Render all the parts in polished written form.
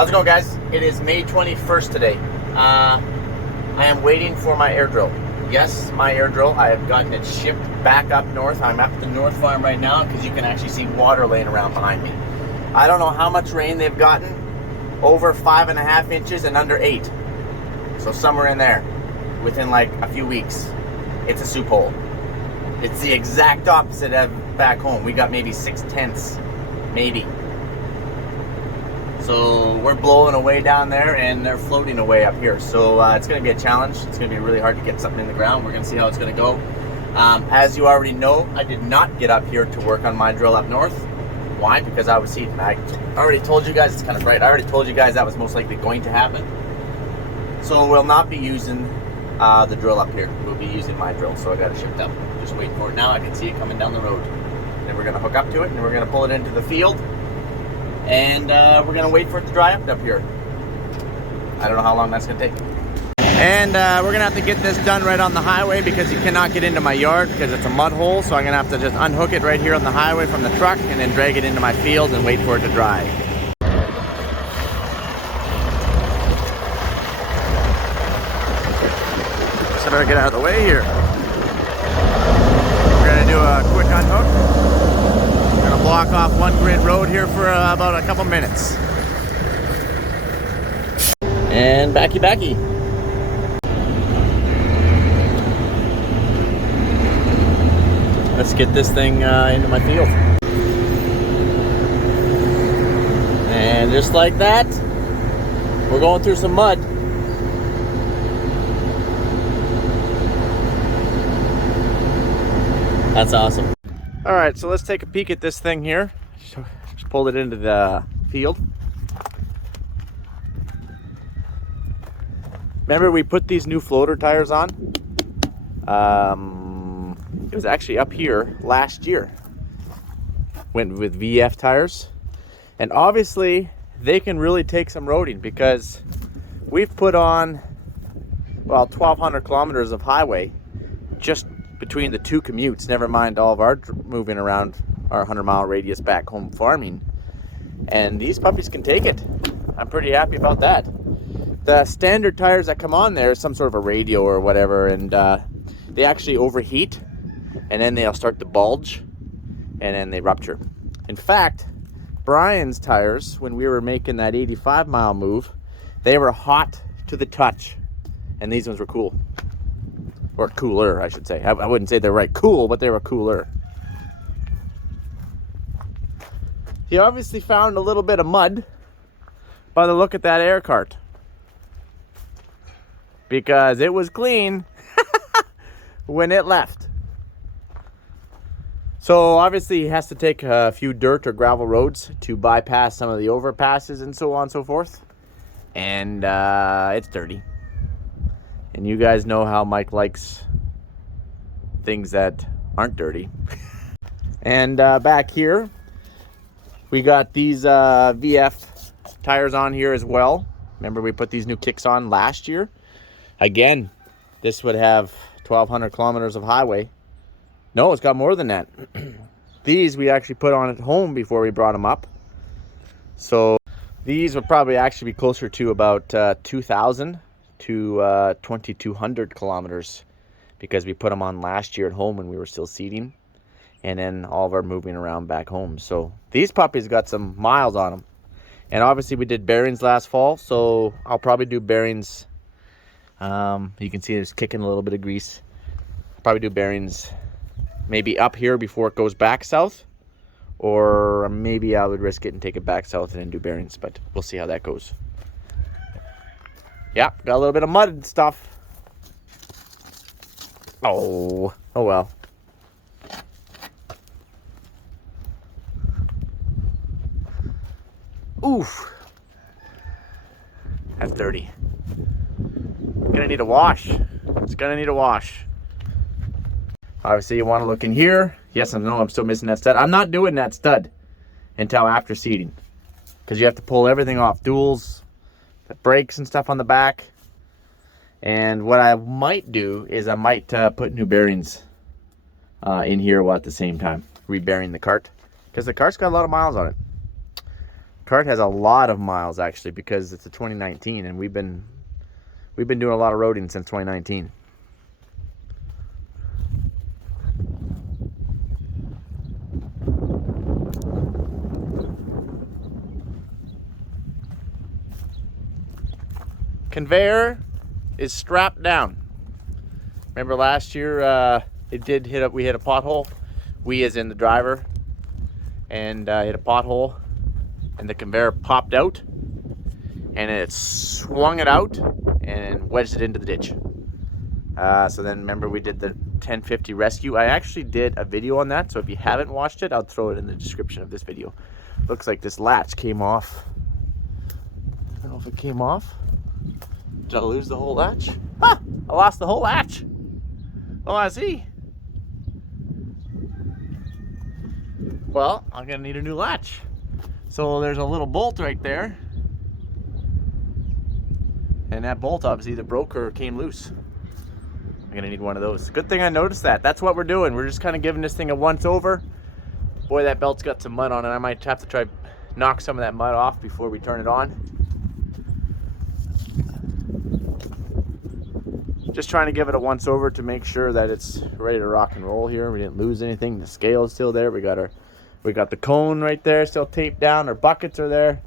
How's it going, guys? It is May 21st today. I am waiting for my air drill. Yes, my air drill. I have gotten it shipped back up north. I'm at the North Farm right now because you can actually see water laying around behind me. I don't know how much rain they've gotten. Over 5.5 inches and under 8. So somewhere in there, within like a few weeks, it's a soup hole. It's the exact opposite of back home. We got maybe 6/10, maybe. So we're blowing away down there and they're floating away up here. So it's going to be a challenge. It's going to be really hard to get something in the ground. We're going to see how it's going to go. As you already know, I did not get up here to work on my drill up north. Why? Because I was seeding. I already told you guys, it's kind of bright. I already told you guys that was most likely going to happen. So we'll not be using the drill up here. We'll be using my drill. So I got it shipped up. Just waiting for it now. I can see it coming down the road. Then we're going to hook up to it and we're going to pull it into the field. And we're going to wait for it to dry up here. I don't know how long that's going to take. And we're going to have to get this done right on the highway because you cannot get into my yard because it's a mud hole. So I'm going to have to just unhook it right here on the highway from the truck and then drag it into my field and wait for it to dry. So I better get out of the way here. We're going to do a quick unhook. Block off one grid road here for about a couple minutes. And backy. Let's get this thing into my field. And just like that, we're going through some mud. That's awesome. All right, so let's take a peek at this thing here. Just pulled it into the field. Remember we put these new floater tires on? It was actually up here last year. Went with VF tires. And obviously they can really take some roading because we've put on, well, 1,200 kilometers of highway just between the two commutes, never mind all of our moving around our 100-mile radius back home farming. And these puppies can take it. I'm pretty happy about that. The standard tires that come on there is some sort of a radio or whatever, and they actually overheat, and then they'll start to bulge, and then they rupture. In fact, Brian's tires, when we were making that 85-mile move, they were hot to the touch, and these ones were cool. Or cooler, I should say. I wouldn't say they're right cool, but they were cooler. He obviously found a little bit of mud by the look at that air cart. Because it was clean when it left. So obviously he has to take a few dirt or gravel roads to bypass some of the overpasses and so on and so forth. And it's dirty. And you guys know how Mike likes things that aren't dirty. And back here, we got these VF tires on here as well. Remember we put these new kicks on last year? Again, this would have 1,200 kilometers of highway. No, it's got more than that. These we actually put on at home before we brought them up. So these would probably actually be closer to about 2,000 to 2,200 kilometers because we put them on last year at home when we were still seeding, and then all of our moving around back home. So these puppies got some miles on them. And obviously we did bearings last fall, so I'll probably do bearings. You can see it's kicking a little bit of grease. Probably do bearings maybe up here before it goes back south, or maybe I would risk it and take it back south and then do bearings, but we'll see how that goes. Yeah, got a little bit of mud and stuff. Oh well. Oof. That's dirty. Gonna need a wash. It's gonna need a wash. Obviously you want to look in here. Yes, I know I'm still missing that stud. I'm not doing that stud until after seeding, because you have to pull everything off. Duals, the brakes and stuff on the back. And what I might do is I might put new bearings in here while at the same time re-bearing the cart, because the cart's got a lot of miles on it. cart has a lot of miles actually, because it's a 2019 and we've been doing a lot of roading since 2019. Conveyor is strapped down. Remember last year it did hit up, we hit a pothole. We as in the driver, and hit a pothole, and the conveyor popped out, and it swung it out and wedged it into the ditch. So then remember we did the 1050 rescue. I actually did a video on that, so if you haven't watched it, I'll throw it in the description of this video. Looks like this latch came off. I don't know if it came off. Did I lose the whole latch? Ah, I lost the whole latch. Oh, I see. Well, I'm gonna need a new latch. So there's a little bolt right there, and that bolt obviously either broke or came loose. I'm gonna need one of those. Good thing I noticed that. That's what we're doing. We're just kind of giving this thing a once over. Boy, that belt's got some mud on it. I might have to try knock some of that mud off before we turn it on. Just trying to give it a once over to make sure that it's ready to rock and roll here. We didn't lose anything. The scale is still there. We got the cone right there still taped down. Our buckets are there.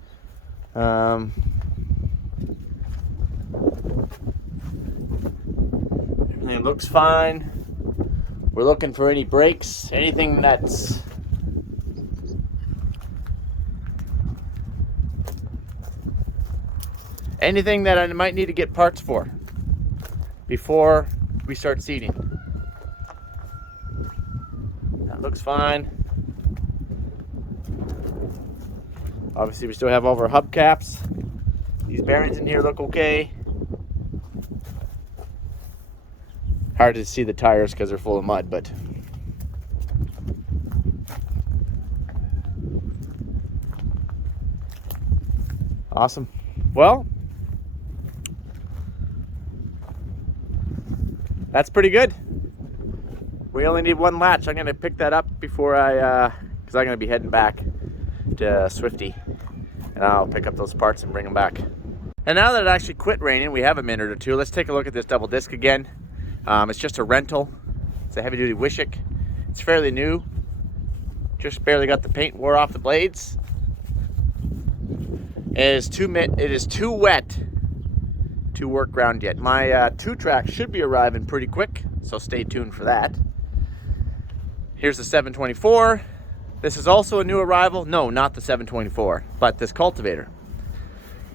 Everything looks fine. We're looking for any breaks, anything that I might need to get parts for before we start seeding. That looks fine. Obviously we still have all of our hubcaps. These bearings in here look okay. Hard to see the tires because they're full of mud, but awesome. Well, that's pretty good. We only need one latch. I'm gonna pick that up before because I'm gonna be heading back to Swifty, and I'll pick up those parts and bring them back. And now that it actually quit raining, we have a minute or two. Let's take a look at this double disc again. It's just a rental. It's a heavy duty Wishick. It's fairly new. Just barely got the paint wore off the blades. It is too wet to work ground yet. My 2-track should be arriving pretty quick, so stay tuned for that. Here's the 724. This is also a new arrival. No, not the 724, but this cultivator.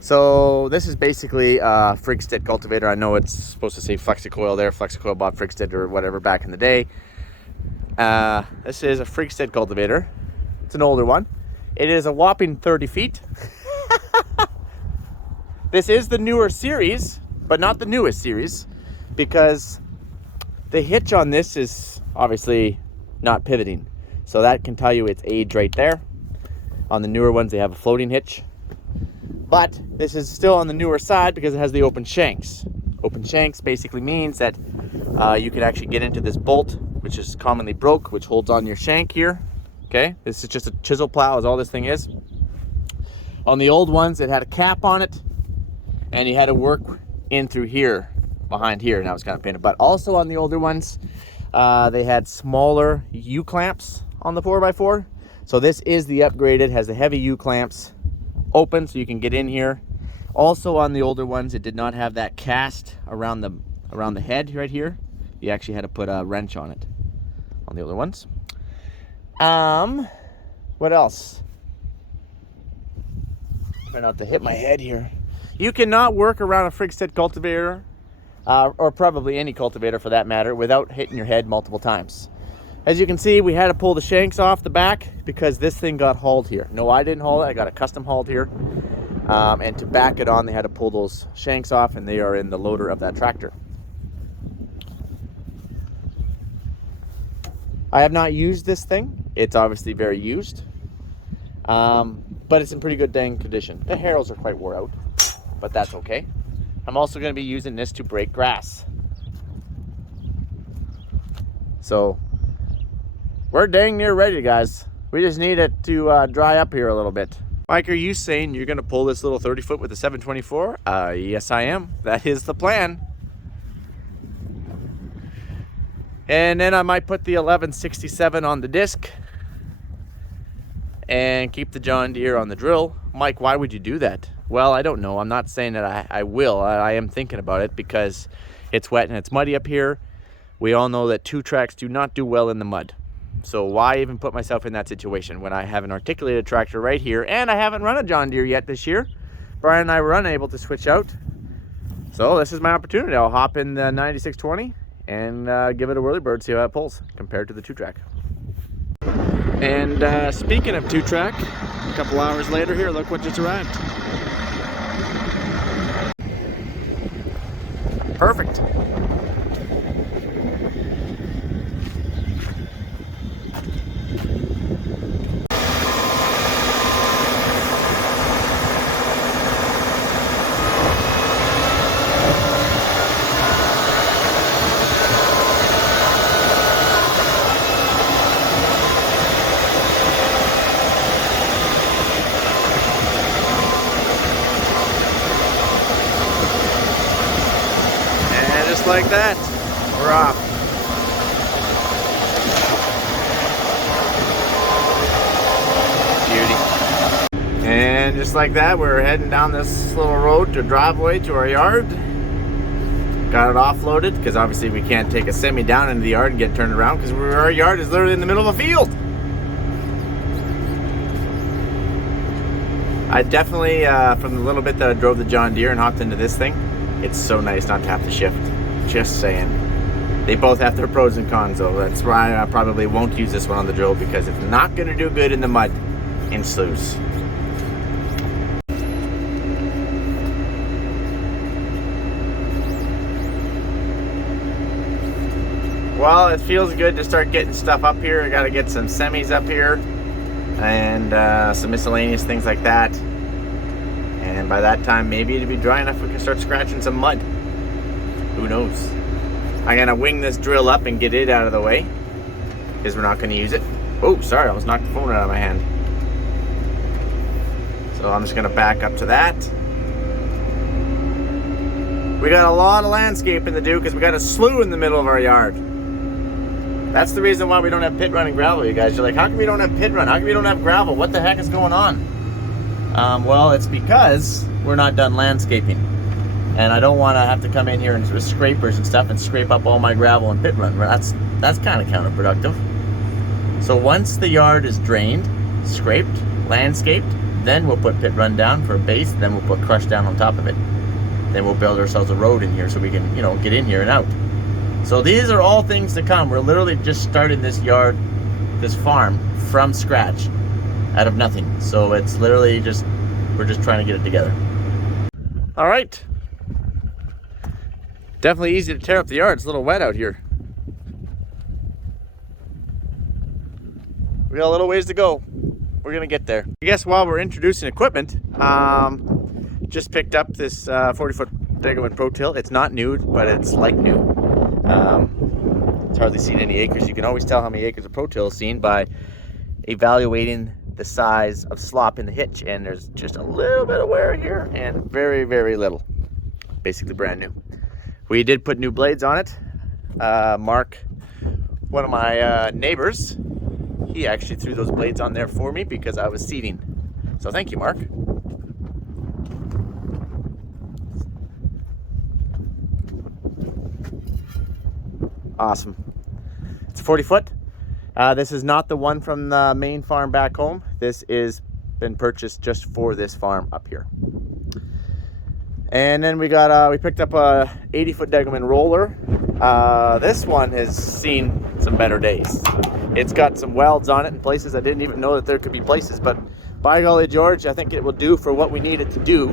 So this is basically a Frigstead cultivator. I know it's supposed to say Flexicoil there, Flexicoil bought Frigstead or whatever back in the day. This is a Frigstead cultivator. It's an older one. It is a whopping 30 feet. This is the newer series, but not the newest series, because the hitch on this is obviously not pivoting. So that can tell you its age right there. On the newer ones, they have a floating hitch. But this is still on the newer side because it has the open shanks. Open shanks basically means that you can actually get into this bolt, which is commonly broke, which holds on your shank here. Okay, this is just a chisel plow is all this thing is. On the old ones, it had a cap on it, and you had to work in through here, behind here. Now it's kind of painted. But also on the older ones, they had smaller U-clamps on the 4x4. So this is the upgraded, has the heavy U-clamps open so you can get in here. Also on the older ones, it did not have that cast around the head right here. You actually had to put a wrench on it on the older ones. What else? Try not to hit my head here. You cannot work around a Frigstead cultivator, or probably any cultivator for that matter, without hitting your head multiple times. As you can see, we had to pull the shanks off the back because this thing got hauled here. No, I didn't haul it. I got it custom hauled here. And to back it on, they had to pull those shanks off, and they are in the loader of that tractor. I have not used this thing. It's obviously very used. But it's in pretty good dang condition. The harrows are quite wore out, but that's okay. I'm also going to be using this to break grass. So we're dang near ready, guys. We just need it to dry up here a little bit. Mike, are you saying you're going to pull this little 30-foot with a 724? Yes, I am. That is the plan. And then I might put the 1167 on the disc and keep the John Deere on the drill. Mike, why would you do that? Well, I don't know. I'm not saying that I will. I am thinking about it because it's wet and it's muddy up here. We all know that 2-tracks do not do well in the mud. So why even put myself in that situation when I have an articulated tractor right here and I haven't run a John Deere yet this year? Brian and I were unable to switch out. So this is my opportunity. I'll hop in the 9620 and give it a whirly bird, see how it pulls compared to the 2-track. And speaking of 2-track, a couple hours later here, look what just arrived. Perfect. Like that, we're off. Beauty. And just like that, we're heading down this little road to driveway to our yard. Got it offloaded because obviously we can't take a semi down into the yard and get turned around because our yard is literally in the middle of a field. I definitely, from the little bit that I drove the John Deere and hopped into this thing, it's so nice not to have to shift. Just saying. They both have their pros and cons though. That's why I probably won't use this one on the drill because it's not going to do good in the mud and sloughs. Well, it feels good to start getting stuff up here. I got to get some semis up here and some miscellaneous things like that. And by that time, maybe it'll be dry enough we can start scratching some mud. Who knows? I'm gonna wing this drill up and get it out of the way because we're not gonna use it. Oh, sorry, I almost knocked the phone out of my hand. So I'm just gonna back up to that. We got a lot of landscaping to do because we got a slough in the middle of our yard. That's the reason why we don't have pit run and gravel, you guys. You're like, how come we don't have pit run? How come we don't have gravel? What the heck is going on? Well, it's because we're not done landscaping. And I don't want to have to come in here and with scrapers and stuff and scrape up all my gravel and pit run. That's kind of counterproductive. So once the yard is drained, scraped, landscaped, then we'll put pit run down for a base, then we'll put crush down on top of it. Then we'll build ourselves a road in here so we can, get in here and out. So these are all things to come. We're literally just starting this yard, this farm, from scratch, out of nothing. So it's literally we're just trying to get it together. All right. Definitely easy to tear up the yard. It's a little wet out here. We got a little ways to go. We're gonna get there. I guess while we're introducing equipment, just picked up this 40-foot Degaman Pro Till. It's not new, but it's like new. It's hardly seen any acres. You can always tell how many acres a Pro Till is seen by evaluating the size of slop in the hitch. And there's just a little bit of wear here and very, very little. Basically brand new. We did put new blades on it. Mark, one of my neighbors, he actually threw those blades on there for me because I was seeding. So thank you, Mark. Awesome. It's a 40-foot. This is not the one from the main farm back home. This is been purchased just for this farm up here. And then we picked up a 80-foot Degaman roller. This one has seen some better days. It's got some welds on it in places I didn't even know that there could be places, but by golly George, I think it will do for what we need it to do.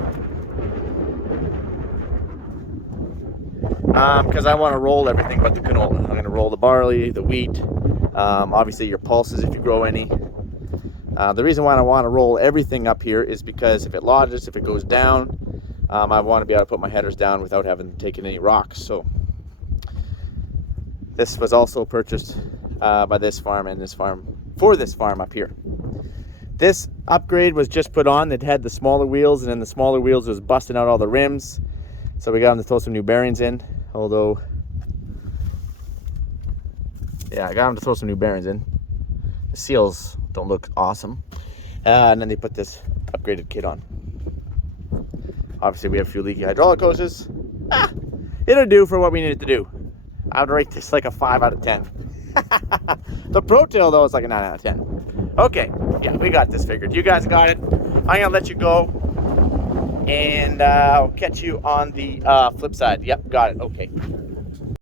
Because I want to roll everything but the canola. I'm going to roll the barley, the wheat, obviously your pulses if you grow any. The reason why I want to roll everything up here is because if it lodges, if it goes down, I want to be able to put my headers down without having taken any rocks. So this was also purchased by this farm and this farm for this farm up here. This upgrade was just put on. It had the smaller wheels, and then the smaller wheels was busting out all the rims. So we got them to throw some new bearings in. Although, yeah, I got them to throw some new bearings in. The seals don't look awesome. And then they put this upgraded kit on. Obviously, we have a few leaky hydraulic hoses. It'll do for what we need it to do. I would rate this like a 5 out of 10. The Pro Tail, though, is like a 9 out of 10. Okay, yeah, we got this figured. You guys got it. I'm going to let you go. And I'll catch you on the flip side. Yep, got it. Okay.